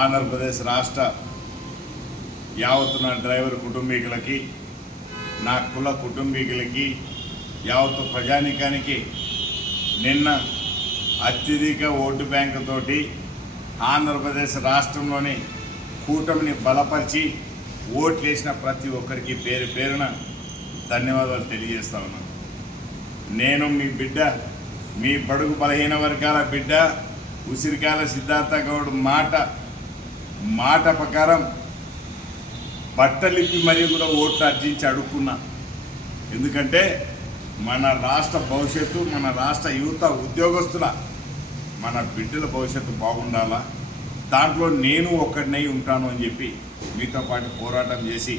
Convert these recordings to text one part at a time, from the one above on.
ఆంధ్రప్రదేశ్ రాష్ట్ర యావత్తు నా డ్రైవర్ కుటుంబీకులకి, నా కుల కుటుంబీకులకి, యావత్తు ప్రజానికానికి నిన్న అత్యధిక ఓటు బ్యాంకు తోటి ఆంధ్రప్రదేశ్ రాష్ట్రంలోని కూటమిని బలపరిచి ఓట్లేసిన ప్రతి ఒక్కరికి పేరు పేరున ధన్యవాదాలు తెలియజేస్తా ఉన్నాను. నేను మీ బిడ్డ, మీ బడుగు బలహీన వర్గాల బిడ్డ ఉసిరికాయల సిద్ధార్థ గౌడ్ మాట ప్రకారం బట్టలిప్పి మరీ కూడా ఓట్లు అర్జించి అడుక్కున్నా. ఎందుకంటే మన రాష్ట్ర భవిష్యత్తు, మన రాష్ట్ర యువత ఉద్యోగస్తుల, మన బిడ్డల భవిష్యత్తు బాగుండాలా, దాంట్లో నేను ఒక్కడినై ఉంటాను అని చెప్పి మీతో పాటు పోరాటం చేసి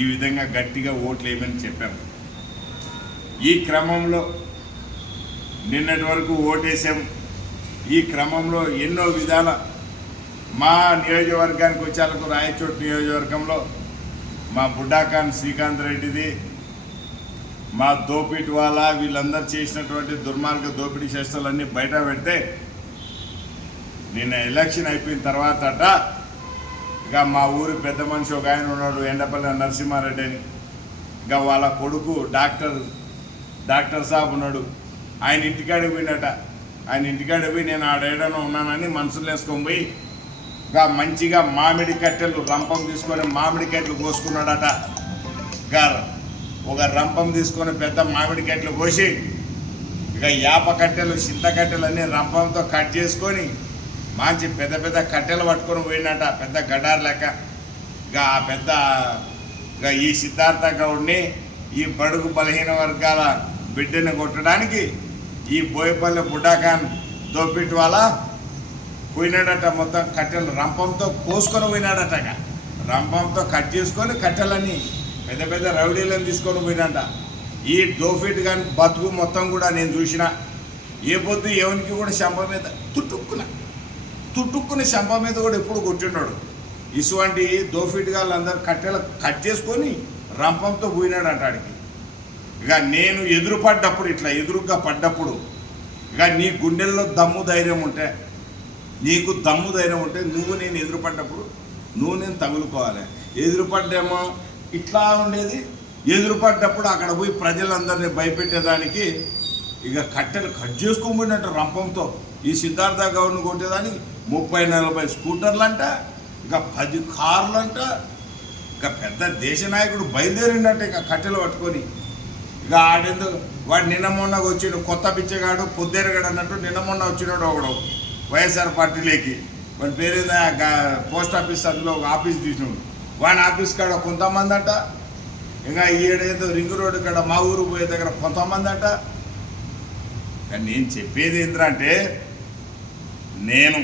ఈ విధంగా గట్టిగా ఓట్లు వేయమని చెప్పాను. ఈ క్రమంలో నిన్నటి వరకు ఓటేసాం. ఈ క్రమంలో ఎన్నో విధాల మా నియోజకవర్గానికి వచ్చేందుకు రాయచోటి నియోజకవర్గంలో మా బుడ్డాఖాన్ శ్రీకాంత్ రెడ్డిది, మా దోపిడి వాళ్ళ వీళ్ళందరూ చేసినటువంటి దుర్మార్గ దోపిడీ చేష్టలన్నీ బయట పెడితే నిన్న ఎలక్షన్ అయిపోయిన తర్వాత ఇక మా ఊరి పెద్ద మనిషి ఒక ఆయన ఉన్నాడు, ఎండపల్లి నరసింహారెడ్డి అని, ఇక వాళ్ళ కొడుకు డాక్టర్ సాబ్ ఉన్నాడు. ఆయన ఇంటికాడికి పోయినట. ఆయన ఇంటికాడికి పోయి నేను ఆడేడనో ఉన్నానని మనసులు వేసుకొని పోయి ఇక మంచిగా మామిడి కట్టెలు రంపం తీసుకొని మామిడి కట్టెలు కోసుకున్నాడట. ఇక ఒక రంపం తీసుకొని పెద్ద మామిడి కట్టెలు కోసి ఇక యాప కట్టెలు చింత కట్టెలు అన్నీ రంపంతో కట్ చేసుకొని మంచి పెద్ద పెద్ద కట్టెలు పట్టుకొని పోయినట, పెద్ద గడార్ లెక్క. ఇక ఈ సిద్ధార్థ గౌడ్ని, ఈ బడుగు బలహీన వర్గాల బిడ్డని కొట్టడానికి ఈ బోయపల్లి బుడ్డాఖాన్ దోపిటి వాళ్ళ పోయినాడట. మొత్తం కట్టెలు రంపంతో కోసుకొని పోయినాడట. రంపంతో కట్ చేసుకొని కట్టెలన్నీ పెద్ద పెద్ద రౌడీలను తీసుకొని పోయినట. ఈ దోపిటి కానీ బతుకు మొత్తం కూడా నేను చూసిన. ఏ పొద్దు ఎవరికి కూడా శంప మీద తుట్టుక్కుని శంప మీద కూడా ఎప్పుడు కొట్టినాడు. ఇటువంటి దోపిటి వాళ్ళందరూ కట్టెలు కట్ చేసుకొని రంపంతో పోయినాడట ఆడికి. ఇక నేను ఎదురుపడ్డప్పుడు, ఇట్లా ఎదురుగా పడ్డప్పుడు, ఇక నీ గుండెల్లో దమ్ము ధైర్యం ఉంటే, నీకు దమ్ము ధైర్యం ఉంటే నువ్వు నేను ఎదురుపడ్డప్పుడు నువ్వు నేను తగులుకోవాలి. ఎదురుపడ్డేమో ఇట్లా ఉండేది. ఎదురుపడ్డప్పుడు అక్కడ పోయి ప్రజలందరినీ భయపెట్టేదానికి ఇక కట్టెలు కట్ చేసుకోబోయినట్టు రంపంతో ఈ సిద్ధార్థ గౌడ్ని కొట్టేదానికి 30-40 స్కూటర్లంట, ఇక 10 కార్లంట. ఇక పెద్ద దేశ నాయకుడు బయలుదేరిండట ఇక కట్టెలు పట్టుకొని. ఇక ఆడేందుకు వాడు నిన్న మొన్న వచ్చిండు, కొత్త పిచ్చగాడు పొద్దేరగాడు అన్నట్టు నిన్న మొన్న వచ్చినాడు ఒకడు వైఎస్ఆర్ పార్టీలోకి. వాడి పేరేందా పోస్ట్ ఆఫీస్, అందులో ఒక ఆఫీస్ తీసినాడు. వాడి ఆఫీస్ కాడ కొంతమంది అంట. ఇంకా ఈడేదో రింగ్ రోడ్డు కాడ మా ఊరు పోయే దగ్గర కొంతమంది అంట. కానీ నేను చెప్పేది ఏంటంటే, నేను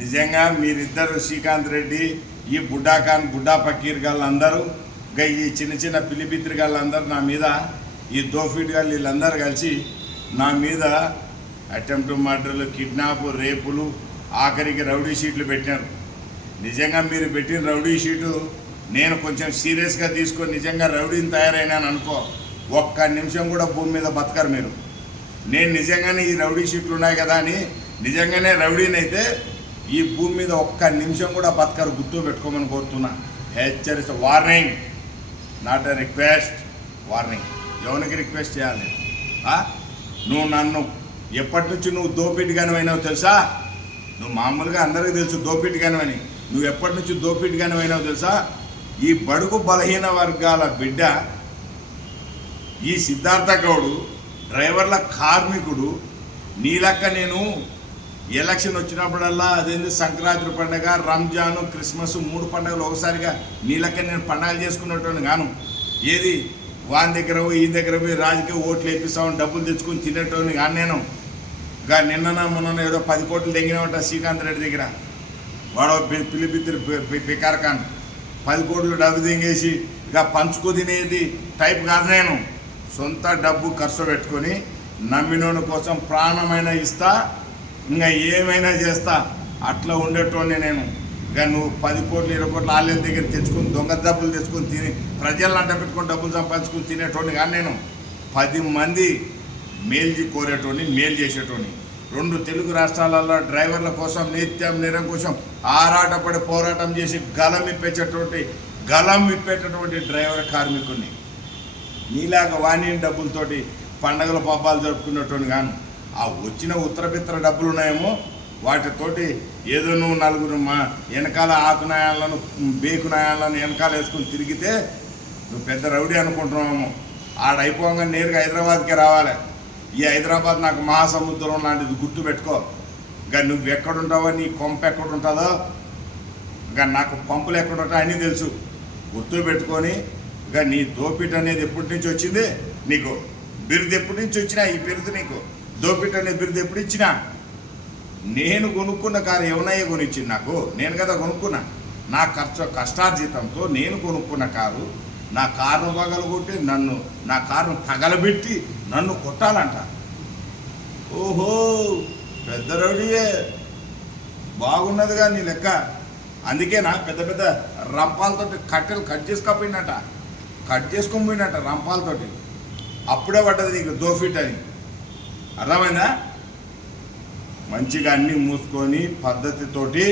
నిజంగా మీరిద్దరు శ్రీకాంత్ రెడ్డి, ఈ బుడ్డాఖాన్ బుడ్డా ఫకీర్ గాళ్ళందరూ, ఇంకా ఈ చిన్న చిన్న పిలిపిత్రి గాళ్ళందరూ నా మీద, ఈ దోఫిడ్ గాళ్ళు వీళ్ళందరూ కలిసి నా మీద అటెంప్ట్ మర్డర్లు, కిడ్నాప్, రేపులు, ఆఖరికి రౌడీ షీట్లు పెట్టినారు. నిజంగా మీరు పెట్టిన రౌడీ షీటు నేను కొంచెం సీరియస్గా తీసుకొని నిజంగా రౌడీని తయారైనాను అనుకో, ఒక్క నిమిషం కూడా భూమి మీద బతకరు మీరు. నేను నిజంగానే ఈ రౌడీ షీట్లు ఉన్నాయి కదా అని నిజంగానే రౌడీని అయితే ఈ భూమి మీద ఒక్క నిమిషం కూడా బతకరు, గుర్తు పెట్టుకోమని కోరుతున్నా. హెచ్చరిస్త, warning, not a request, warning. ఎవరికి రిక్వెస్ట్ చేయాలి? నువ్వు నన్ను ఎప్పటి నుంచి నువ్వు దోపిడిగానివైనావు తెలుసా? నువ్వు మామూలుగా అందరికీ తెలుసు దోపిడిగానివని. నువ్వు ఎప్పటి నుంచి దోపిడిగానివైనావు తెలుసా? ఈ బడుగు బలహీన వర్గాల బిడ్డ ఈ సిద్ధార్థ గౌడు డ్రైవర్ల కార్మికుడు. నీలక్క నేను ఎలక్షన్ వచ్చినప్పుడల్లా అదేంటి సంక్రాంతి పండుగ, రంజాను, క్రిస్మస్ 3 పండుగలు ఒకసారిగా నీలక్క నేను పండుగలు చేసుకున్నట్టు గాను. ఏది వాని దగ్గర పోయి ఈ దగ్గర పోయి రాజకీయ ఓట్లు వేపిస్తామని డబ్బులు తెచ్చుకొని తినేటోని కానీ నేను. ఇక నిన్న మొన్న ఏదో 10 కోట్లు తెగినమాట శ్రీకాంత్ రెడ్డి దగ్గర. వాడో పిలిపిత్తిరి బికార్ ఖాన్ 10 కోట్లు డబ్బు తెంగేసి ఇక పంచుకు తినేది టైప్ కాదు నేను. సొంత డబ్బు ఖర్చు పెట్టుకొని నమ్మినోని కోసం ప్రాణమైన ఇస్తా, ఇంకా ఏమైనా చేస్తా, అట్లా ఉండేటోని నేను. ఇక నువ్వు 10 కోట్లు 20 కోట్లు ఆలయం దగ్గర తెచ్చుకుని దొంగ డబ్బులు తెచ్చుకొని తిని ప్రజలను అంట పెట్టుకొని డబ్బులు సంపాదించుకుని తినేటోని కానీ నేను. 10 మంది మేలు కోరేటోని, మేలు చేసేటోని. రెండు తెలుగు రాష్ట్రాలలో డ్రైవర్ల కోసం నిత్యం నిరంకుశం ఆరాటపడి పోరాటం చేసి గలం విప్పేటటువంటి డ్రైవర్ కార్మికుడిని. నీలాగా వాణి డబ్బులతోటి పండగల పాపాలు జరుపుకున్నటువంటి గాను ఆ వచ్చిన ఉత్తరపిత్ర డబ్బులు ఉన్నాయేమో వాటితోటి ఏదో నువ్వు నలుగురు మా వెనకాల ఆకునాయాలను బేకునాయాలను వెనకాల వేసుకుని తిరిగితే నువ్వు పెద్ద రౌడీ అనుకుంటున్నాము. ఆడైపోగా నేరుగా హైదరాబాద్కే రావాలి. ఈ హైదరాబాద్ నాకు మహాసముద్రం లాంటిది గుర్తుపెట్టుకో. ఇక నువ్వు ఎక్కడుంటావో నీ కొంప ఎక్కడుంటుందో ఇక నాకు పంపులు ఎక్కడుంటాయో అన్నీ తెలుసు. గుర్తుపెట్టుకొని ఇక నీ దోపిట్ అనేది ఎప్పటి నుంచి వచ్చింది నీకు? బిరుదు ఎప్పటి నుంచి వచ్చినా ఈ బిరుదు నీకు? దోపిట్ అనే బిరుదు ఎప్పుడు ఇచ్చినా? నేను కొనుక్కున్న కారు ఏమన్నాయో కొనిచ్చింది నాకు. నేను కదా కొనుక్కున్నా. నా కష్టార్జితంతో నేను కొనుక్కున్న కారు నా కారును పగలగొట్టి నా కారును తగలబెట్టి నన్ను కొట్టాలంట. ఓహో పెద్ద రౌడీయే, బాగున్నదిగా నీ లెక్క. అందుకేనా పెద్ద పెద్ద రంపాలతోటి కట్టెలు కట్ చేసుకొని పోయినట్ట రంపాలతోటి. అప్పుడే పడ్డది నీకు దోఫిట్ అని. అర్థమైందా? మంచిగా అన్నీ మూసుకొని పద్ధతితోటి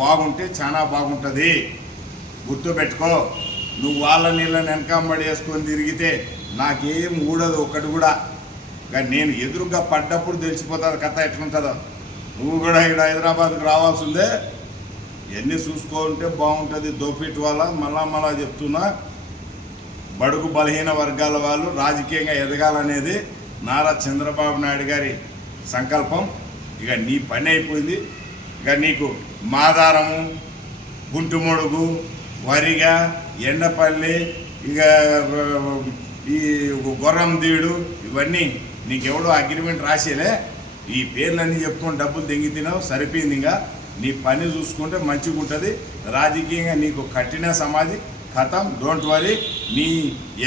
బాగుంటే చాలా బాగుంటుంది. గుర్తుపెట్టుకో. నువ్వు వాళ్ళ నీళ్ళని వెనకంబడి వేసుకొని తిరిగితే నాకేం ఊడదు ఒకటి కూడా. కానీ నేను ఎదురుగా పడ్డప్పుడు తెలిసిపోతుంది కథ ఎట్లుంటుందో. నువ్వు కూడా ఇక్కడ హైదరాబాద్కి రావాల్సిందే. ఎన్ని చూసుకుంటే బాగుంటుంది. దోపిట్ వల్ల మళ్ళా చెప్తున్నా, బడుగు బలహీన వర్గాల వాళ్ళు రాజకీయంగా ఎదగాలనేది నారా చంద్రబాబు నాయుడు గారి సంకల్పం. ఇక నీ పని అయిపోయింది. ఇక నీకు మాదారము, గుంటుమొడుగు, వరిగా, ఎండపల్లి, ఇక ఈ గుర్రం దీడు ఇవన్నీ నీకెవడో అగ్రిమెంట్ రాసేలే. ఈ పేర్లన్నీ చెప్పుకొని డబ్బులు దెంగి తినావు, సరిపోయింది. ఇంకా నీ పని చూసుకుంటే మంచిగా ఉంటుంది. రాజకీయంగా నీకు కట్టిన సమాధి ఖతం. Don't worry. నీ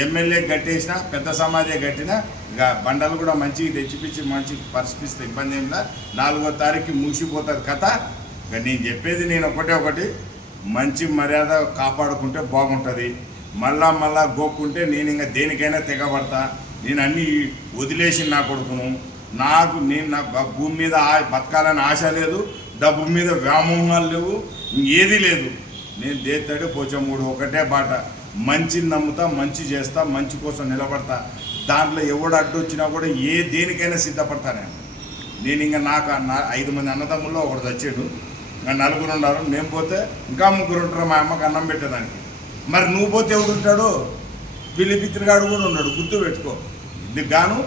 ఎమ్మెల్యే కట్టేసినా పెద్ద సమాధే కట్టినా ఇక బండలు కూడా మంచిగా తెచ్చిపించి మంచి పరిస్థితి ఇబ్బంది ఏమిలా. 4వ తారీఖుకి ముగిసిపోతుంది కథ. ఇక నేను చెప్పేది నేను ఒకటి మంచి మర్యాద కాపాడుకుంటే బాగుంటుంది. మళ్ళా గోక్కుంటే నేను ఇంకా దేనికైనా తెగబడతా. నేను అన్నీ వదిలేసి నా కొడుకును. నాకు భూమి మీద బతకాలని ఆశ లేదు, డబ్బు మీద వ్యామోహాలు లేవు, ఏది లేదు. నేను దేత్తడి పోచమ్మూడు ఒకటే బాట. మంచిని నమ్ముతా, మంచి చేస్తా, మంచి కోసం నిలబడతా. దాంట్లో ఎవడు అడ్డు వచ్చినా కూడా దేనికైనా సిద్ధపడతా. నేను ఇంకా నాకు 5 మంది అన్నదమ్ముల్లో ఒకడు చచ్చాడు, ఇంకా 4 ఉన్నారు. నేను పోతే ఇంకా 3 ఉంటారు మా అమ్మకి అన్నం పెట్టేదానికి. మరి నువ్వు పోతే ఎవడు ఉంటాడు? పిల్లిపిత్రిగాడు కూడా ఉన్నాడు. గుర్తుపెట్టుకో. ఇది గాను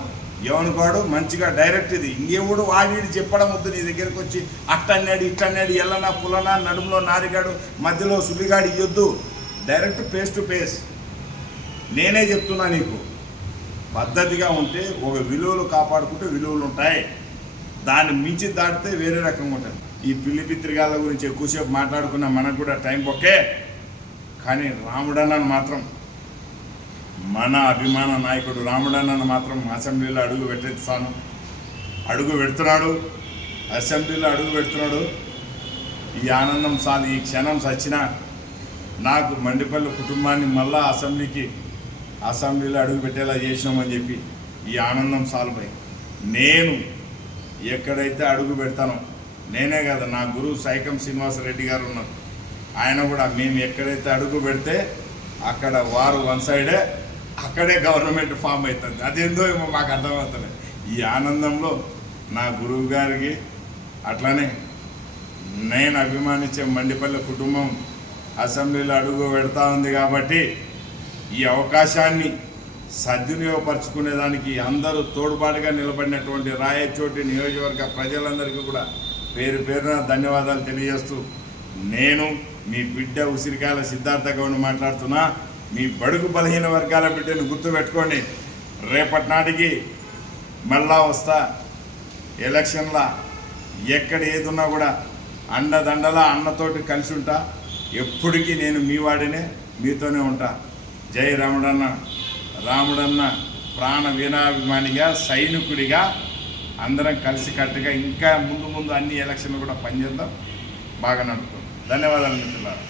ఎవనుకోడు మంచిగా డైరెక్ట్. ఇది ఇంకెవడు వాడి చెప్పడం వద్దు. నీ దగ్గరికి వచ్చి అట్టన్నాడు ఇట్టన్నాడు ఎల్లనా పుల్లనా నడుములో నారిగాడు మధ్యలో సులిగాడు ఇవ్వద్దు. Direct face to face. నేనే చెప్తున్నా నీకు. పద్ధతిగా ఉంటే ఒక విలువలు కాపాడుకుంటే విలువలు ఉంటాయి. దాన్ని మించి దాటితే వేరే రకంగా ఉంటుంది. ఈ పిల్లిపిత్రిగాళ్ళ గురించి ఎక్కువసేపు మాట్లాడుకున్నా మనకు కూడా టైం ఒకే. కానీ రాముడన్నను మాత్రం, మన అభిమాన నాయకుడు రాముడన్నను మాత్రం అసెంబ్లీలో అడుగు పెడుతున్నాడు. అసెంబ్లీలో అడుగు పెడుతున్నాడు. ఈ ఆనందం సాల్ ఈ క్షణం సచ్చినా నాకు మండిపల్లి కుటుంబాన్ని మళ్ళా అసెంబ్లీలో అడుగు పెట్టేలా చేసినామని చెప్పి ఈ ఆనందం సాల్పై నేను ఎక్కడైతే అడుగు పెడతానో, నేనే కదా నా గురువు సైకం శ్రీనివాసరెడ్డి గారు ఉన్నారు. ఆయన కూడా మేము ఎక్కడైతే అడుగు పెడితే అక్కడ వారు వన్ సైడే, అక్కడే గవర్నమెంట్ ఫామ్ అవుతుంది. అదేందో ఏమో మాకు అర్థమవుతుంది. ఈ ఆనందంలో నా గురువు గారికి అట్లానే నేను అభిమానించే మండిపల్లి కుటుంబం అసెంబ్లీలో అడుగు పెడతా ఉంది. కాబట్టి ఈ అవకాశాన్ని సద్వినియోగపరచుకునేదానికి అందరూ తోడ్పాటుగా నిలబడినటువంటి రాయచోటి నియోజకవర్గ ప్రజలందరికీ కూడా పేరున ధన్యవాదాలు తెలియజేస్తూ, నేను మీ బిడ్డ ఉసిరికాయల సిద్ధార్థ గౌడ్ మాట్లాడుతున్నా. మీ బడుగు బలహీన వర్గాల బిడ్డను గుర్తుపెట్టుకోండి. రేపటి నాటికి మళ్ళా వస్తా. ఎలక్షన్లా ఎక్కడ ఏదున్నా కూడా అండదండలా అన్నతోటి కలిసి ఉంటా. ఎప్పటికీ నేను మీ వాడినే, మీతోనే ఉంటా. జై రాముడన్న ప్రాణ వీరాభిమానిగా, సైనికుడిగా అందరం కలిసి కట్టుగా ఇంకా ముందు అన్ని ఎలక్షన్లు కూడా పనిచేద్దాం. బాగా నడుపుతాం. ధన్యవాదాలు మిత్రులారా.